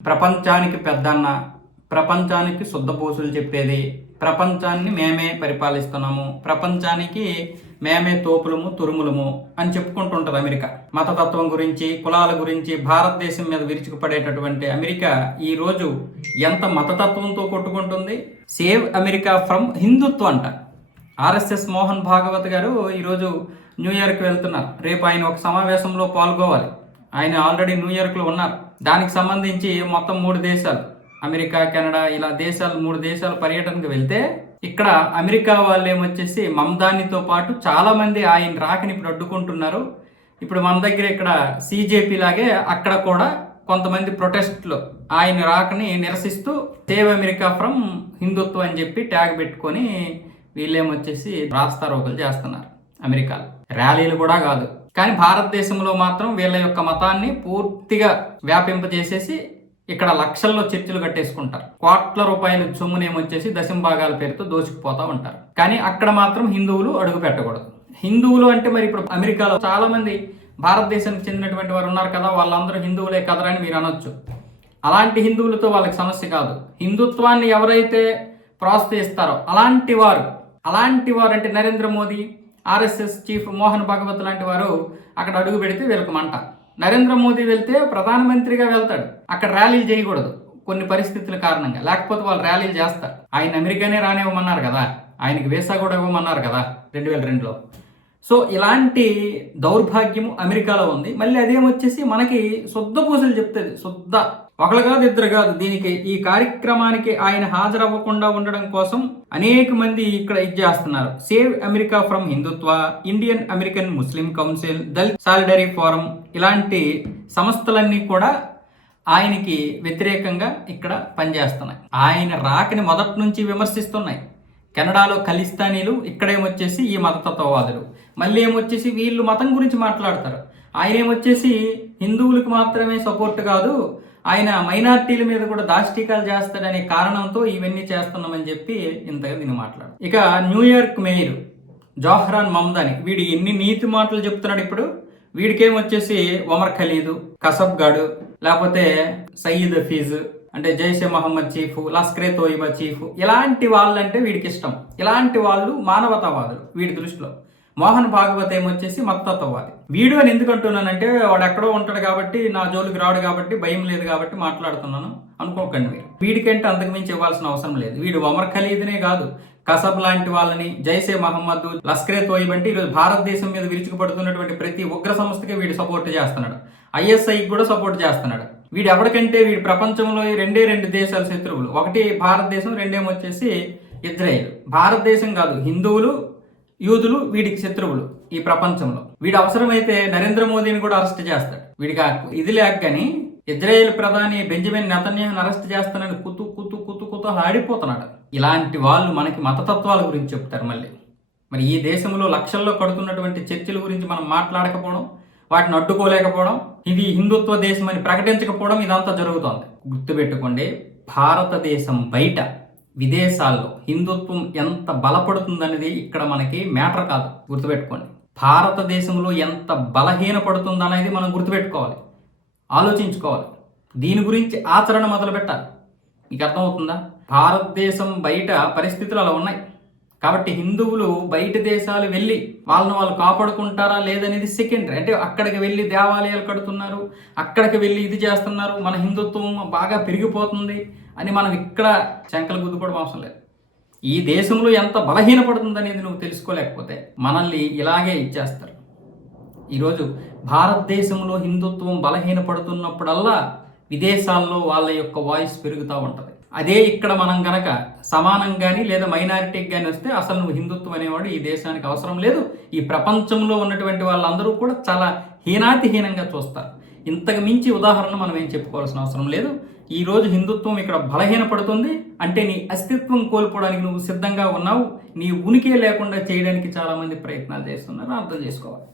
ప్రపంచానికి పెద్దన్న, ప్రపంచానికి శుద్ధపూసులు చెప్పేది, ప్రపంచాన్ని మేమే పరిపాలిస్తున్నాము, ప్రపంచానికి మేమే తోపులము తురుములము అని చెప్పుకుంటుంటుంది అమెరికా. మతతత్వం గురించి, కులాల గురించి భారతదేశం మీద విరుచుకుపడేటటువంటి అమెరికా ఈరోజు ఎంత మతతత్వంతో కొట్టుకుంటుంది. సేవ్ అమెరికా ఫ్రమ్ హిందుత్వం అంట. ఆర్ఎస్ఎస్ మోహన్ భాగవత్ గారు ఈరోజు న్యూయార్క్ వెళ్తున్నారు. రేపు ఆయన ఒక సమావేశంలో పాల్గొవాలి. ఆయన ఆల్రెడీ న్యూయార్క్లో ఉన్నారు. దానికి సంబంధించి మొత్తం 3 దేశాలు, అమెరికా, కెనడా, ఇలా దేశాలు 3 దేశాలు పర్యటనకు వెళ్తే ఇక్కడ అమెరికా వాళ్ళు ఏమొచ్చేసి మమదానితో పాటు చాలా మంది ఆయన రాకని ఇప్పుడు అడ్డుకుంటున్నారు. ఇప్పుడు మన దగ్గర ఇక్కడ సిజేపీ లాగే అక్కడ కూడా కొంతమంది ప్రొటెస్ట్లో ఆయన రాకని నిరసిస్తూ సేవ్ అమెరికా ఫ్రమ్ హిందుత్వం అని చెప్పి ట్యాగ్ పెట్టుకొని వీళ్ళేమొచ్చేసి రాస్తారోకలు చేస్తున్నారు. అమెరికాలో ర్యాలీలు కూడా కాదు, కానీ భారతదేశంలో మాత్రం వీళ్ళ యొక్క మతాన్ని పూర్తిగా వ్యాపింపజేసేసి ఇక్కడ లక్షల్లో చర్చిలు కట్టేసుకుంటారు. కోట్ల రూపాయల సొమ్మునేమొచ్చేసి దశంభాగాల పేరుతో దోచుకుపోతా ఉంటారు. కానీ అక్కడ మాత్రం హిందువులు అడుగు పెట్టకూడదు. హిందువులు అంటే మరి ఇప్పుడు అమెరికాలో చాలా మంది భారతదేశానికి చెందినటువంటి వారు ఉన్నారు కదా, వాళ్ళందరూ హిందువులే కదరా అని మీరు అనొచ్చు. అలాంటి హిందువులతో వాళ్ళకి సమస్య కాదు. హిందుత్వాన్ని ఎవరైతే ప్రోత్సహిస్తారో అలాంటి వారు అంటే నరేంద్ర మోదీ, ఆర్ఎస్ఎస్ చీఫ్ మోహన్ భాగవత్ లాంటి వారు అక్కడ అడుగు పెడితే వీళ్ళకి మంట. నరేంద్ర మోదీ వెళ్తే ప్రధానమంత్రిగా వెళ్తాడు, అక్కడ ర్యాలీలు చేయకూడదు కొన్ని పరిస్థితుల కారణంగా, లేకపోతే వాళ్ళు ర్యాలీలు చేస్తారు. ఆయన అమెరికానే రానివ్వమన్నారు కదా, ఆయనకి వీసా కూడా ఇవ్వమన్నారు కదా 2002లో. సో ఇలాంటి దౌర్భాగ్యము అమెరికాలో ఉంది. మళ్ళీ అదేమొచ్చేసి మనకి శుద్ధ పూసలు చెప్తుంది. శుద్ధ ఒకరు కాదు, ఇద్దరు కాదు. దీనికి ఈ కార్యక్రమానికి ఆయన హాజరవ్వకుండా ఉండడం కోసం అనేక మంది ఇక్కడ చేస్తున్నారు. Save America from Hindutva, Indian American Muslim council, Dalit solidarity forum, ఇలాంటి సంస్థలన్నీ కూడా ఆయనకి వ్యతిరేకంగా ఇక్కడ పనిచేస్తున్నాయి. ఆయన రాకని మొదటి నుంచి విమర్శిస్తున్నాయి. కెనడాలో ఖలిస్తానీలు, ఇక్కడేమొచ్చేసి ఈ మతతత్వవాదులు, మళ్ళీ ఏమొచ్చేసి వీళ్ళు మతం గురించి మాట్లాడతారు. ఆయన ఏమొచ్చేసి హిందువులకు మాత్రమే సపోర్ట్ కాదు, ఆయన మైనార్టీల మీద కూడా దాష్టీకాలు చేస్తాడనే కారణంతో ఇవన్నీ చేస్తున్నామని చెప్పి ఇంతగా దీన్ని మాట్లాడు. ఇక న్యూయార్క్ మేయర్ జోహ్రాన్ మమ్దాని, వీడు ఎన్ని నీతి మాటలు చెప్తున్నాడు. ఇప్పుడు వీడికేమొచ్చేసి ఒమర్ ఖలీదు, కసబ్ గాడు, లేకపోతే సయీద్ హఫీజ్ అంటే జైషే మహమ్మద్ చీఫ్, లష్కరే తోయిబా చీఫ్, ఇలాంటి వాళ్ళంటే వీడికి ఇష్టం. ఇలాంటి వాళ్ళు మానవతావాదులు వీడి దృష్టిలో. మోహన్ భాగవత్ ఏమొచ్చేసి మతతత్వవాది. వీడు అని ఎందుకు అంటున్నానంటే వాడు ఎక్కడో ఉంటాడు కాబట్టి, నా జోలికి రాడు కాబట్టి, భయం లేదు కాబట్టి మాట్లాడుతున్నాను అనుకోకండి మీరు. వీడికంటే అంతకుమించి ఇవ్వాల్సిన అవసరం లేదు. వీడు ఒమర్ ఖలీద్నే కాదు, కసబ్ లాంటి వాళ్ళని, జైషే మహమ్మద్, లష్కరే తోయిబ్ అంటే ఈరోజు భారతదేశం మీద విరుచుకుపడుతున్నటువంటి ప్రతి ఉగ్ర సంస్థకి వీడు సపోర్ట్ చేస్తున్నాడు. ఐఎస్ఐకి కూడా సపోర్ట్ చేస్తున్నాడు. వీడు ఎవరికంటే వీడు ప్రపంచంలో 2 దేశాల శత్రువులు. ఒకటి భారతదేశం, రెండేమొచ్చేసి ఇజ్రాయెల్. భారతదేశం కాదు, హిందువులు, యూదులు వీడికి శత్రువులు ఈ ప్రపంచంలో. వీడు అవసరమైతే నరేంద్ర మోదీని కూడా అరెస్ట్ చేస్తాడు. వీడికి ఇది లేక కానీ ఇజ్రాయెల్ ప్రధాని బెంజమిన్ నెతన్యాహును అరెస్ట్ చేస్తానని కుతూ ఆడిపోతున్నాడు. ఇలాంటి వాళ్ళు మనకి మతతత్వాల గురించి చెప్తారు. మరి ఈ దేశంలో లక్షల్లో కడుతున్నటువంటి చర్చిల గురించి మనం మాట్లాడకపోవడం, వాటిని అడ్డుకోలేకపోవడం, ఇది హిందుత్వ దేశం అని ప్రకటించకపోవడం, ఇదంతా జరుగుతోంది. గుర్తుపెట్టుకోండి, భారతదేశం బయట విదేశాల్లో హిందుత్వం ఎంత బలపడుతుందనేది ఇక్కడ మనకి మ్యాటర్ కాదు. గుర్తుపెట్టుకోండి, భారతదేశంలో ఎంత బలహీనపడుతుందనేది మనం గుర్తుపెట్టుకోవాలి, ఆలోచించుకోవాలి. దీని గురించి ఆచరణ మొదలు పెట్టాలి. మీకు అర్థమవుతుందా? భారతదేశం బయట పరిస్థితులు అలా ఉన్నాయి కాబట్టి హిందువులు బయట దేశాలు వెళ్ళి వాళ్ళని వాళ్ళు కాపాడుకుంటారా లేదనేది సెకండరీ. అంటే అక్కడికి వెళ్ళి దేవాలయాలు కడుతున్నారు, అక్కడికి వెళ్ళి ఇది చేస్తున్నారు, మన హిందుత్వం బాగా పెరిగిపోతుంది అని మనం ఇక్కడ శంకలు గుద్దుకోవడం అవసరం లేదు. ఈ దేశంలో ఎంత బలహీనపడుతుంది అనేది నువ్వు తెలుసుకోలేకపోతే మనల్ని ఇలాగే ఇచ్చేస్తారు. ఈరోజు భారతదేశంలో హిందుత్వం బలహీనపడుతున్నప్పుడల్లా విదేశాల్లో వాళ్ళ యొక్క వాయిస్ పెరుగుతూ ఉంటుంది. అదే ఇక్కడ మనం గనక సమానం కానీ లేదా మైనారిటీకి కానీ వస్తే అసలు నువ్వు హిందుత్వం అనేవాడు ఈ దేశానికి అవసరం లేదు. ఈ ప్రపంచంలో ఉన్నటువంటి వాళ్ళందరూ కూడా చాలా హీనాతిహీనంగా చూస్తారు. ఇంతకు మించి ఉదాహరణ మనం ఏం చెప్పుకోవాల్సిన అవసరం లేదు. ఈ రోజు హిందుత్వం ఇక్కడ బలహీనపడుతుంది అంటే నీ అస్తిత్వం కోల్పోవడానికి నువ్వు సిద్ధంగా ఉన్నావు. నీ ఉనికి లేకుండా చేయడానికి చాలా మంది ప్రయత్నాలు చేస్తున్నారు. అర్థం చేసుకోవాలి.